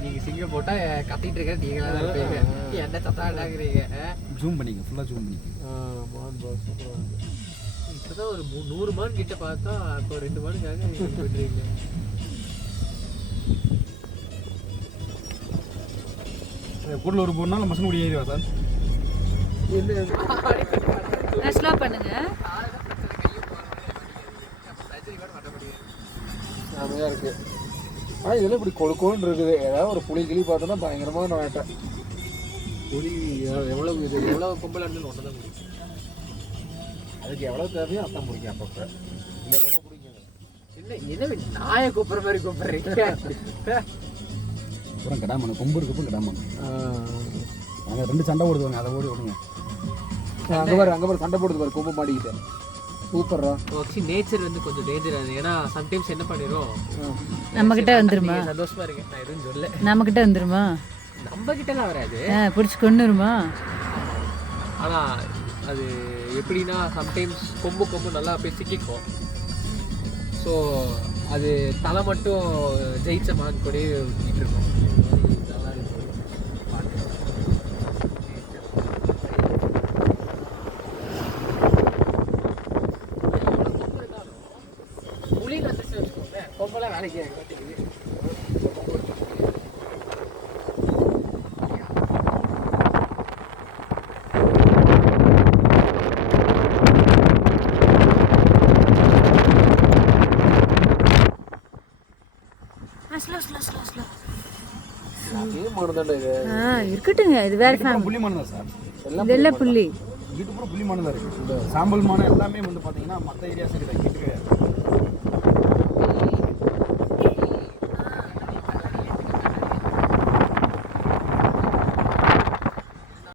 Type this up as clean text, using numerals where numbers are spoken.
நீங்கள் சிங்கம் போட்டால் கத்திட்டு இருக்க நீங்களாக இருப்பீங்க. என்ன சத்தாடாகிறீங்க? ஜூம் பண்ணிங்க, ஃபுல்லாக ஜூம் பண்ணிங்க. மான் பாஸ் இப்போ தான் ஒரு 100 மான் கிட்ட பார்த்தா இப்போ 2 மானுக்காக நீங்கள் பண்ணுறீங்க. கூடல ஒரு 3 நாள் மசனகுடி ஏறிவா சார்? ஸ்லோ பண்ணுங்க. செமையாக இருக்குது. ஆனால் இதெல்லாம் இப்படி கொழுக்கோன்னு இருக்குது. ஏதாவது ஒரு புளி கிளி பார்த்தோன்னா பயங்கரமாக நான் வேட்டேன். புளி எவ்வளோ இது எவ்வளோ கொம்பல் இருந்தாலும் ஒன்று தான் பிடிக்கும். அதுக்கு எவ்வளோ தேவையோ அதான் பிடிக்கும். அப்பப்போ இல்லை ரொம்ப பிடிக்கும். என்ன நாயை கூப்பிட்ற மாதிரி கூப்பிட்றீங்க? அப்புறம் கிடாமண்ணு கொம்பு இருக்கப்போ கிடாமண்ணு நாங்கள் 2 சண்டை போடுவாங்க, அதை ஓடி விடுங்க. அங்கே பாரு சண்டை போடுது பாரு, கொம்பு மாட்டிக்கிட்டேன். சூப்பர்ரா. ஆக்சுவலி நேச்சர் வந்து கொஞ்சம் டேஞ்சர் அது. ஏன்னா சம்டைம்ஸ் என்ன பண்ணிடும், நம்ம கிட்ட வந்துருமா? சந்தோஷமா இருக்கு. நான் எதுவும் சொல்ல. நம்ம கிட்ட வந்துருமா? நம்ம கிட்டலாம் வராது, பிடிச்சி கொண்டுருமா? ஆனால் அது எப்படின்னா சம்டைம்ஸ் கொம்பு நல்லா போய் சிக்கிக்கும். ஸோ அது தலை மட்டும் ஜெயிச்ச மான் கூட ஊற்றிட்டு இருக்கும். கொம்பெல்லாம் வேலைக்கு இருக்கட்டுங்க. இது வேற புள்ளி மான் தான் சார். இதெல்லாம் புள்ளி வீட்டு பூரா புள்ளி மான் தான் இருக்குது. இந்த சாம்பல் மான் எல்லாமே வந்து பார்த்தீங்கன்னா மற்ற ஏரியா சைடு கிட்ட கிடையாது.